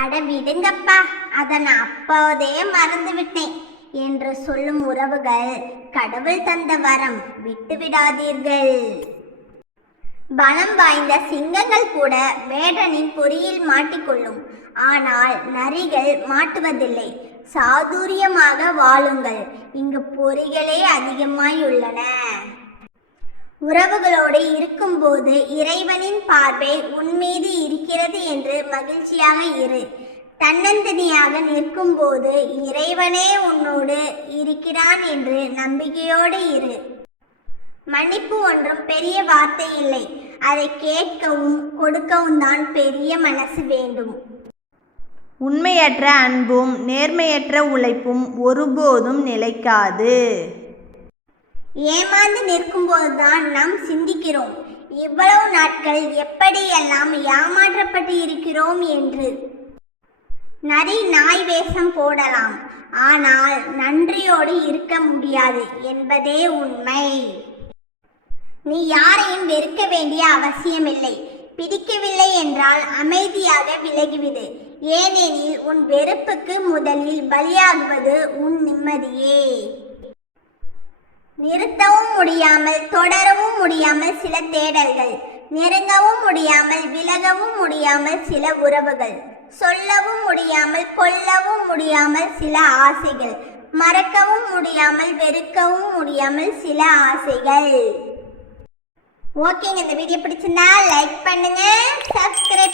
அட விடுங்கப்பா அதை நான் அப்போதே மறந்து விட்டேன் என்று சொல்லும் உறவுகள் கடவுள் தந்த வரம் விட்டு விடாதீர்கள். பலம் வாய்ந்த சிங்கங்கள் கூட வேடனின் பொறியில் மாட்டிக்கொள்ளும் ஆனால் நரிகள் மாட்டுவதில்லை. சாதுரியமாக வாழுங்கள் இங்கு பொறிகளே அதிகமாய் உள்ளன உறவுகளோடு இருக்கும்போது இறைவனின் பார்வை உன்மீது இருக்கிறது என்று மகிழ்ச்சியாக இரு. தன்னந்தனியாக நிற்கும்போது இறைவனே உன்னோடு இருக்கிறான் என்று நம்பிக்கையோடு இரு. மன்னிப்பு ஒன்றும் பெரிய வார்த்தை இல்லை. அதை கேட்கவும் கொடுக்கவும் தான் பெரிய மனசு வேண்டும். உண்மையற்ற அன்பும் நேர்மையற்ற உழைப்பும் ஒருபோதும் நிலைக்காது. ஏமாந்து நிற்கும்போதுதான் நாம் சிந்திக்கிறோம். இவ்வளவு நாட்கள் எப்படியெல்லாம் ஏமாற்றப்பட்டு இருக்கிறோம் என்று. நரி நாய் வேஷம் போடலாம். ஆனால் நன்றியோடு இருக்க முடியாது என்பதே உண்மை. நீ யாரையும் வெறுக்க வேண்டிய அவசியமில்லை. பிடிக்கவில்லை என்றால் அமைதியாக விலகிவிடு. ஏனெனில் உன் வெறுப்புக்கு முதலில் பலியாகுவது உன் நிம்மதியே. நிறுத்தவும் முடியாமல் தொடரவும் முடியாமல் சில தேடல்கள். நெருங்கவும் முடியாமல் விலகவும் முடியாமல் சில உறவுகள். சொல்லவும் முடியாமல் கொல்லவும் முடியாமல் சில ஆசைகள். மறக்கவும் முடியாமல் வெறுக்கவும் முடியாமல் சில ஆசைகள். ஓகேங்க இந்த வீடியோ பிடிச்சிருந்தா லைக் பண்ணுங்க சப்ஸ்கிரைப்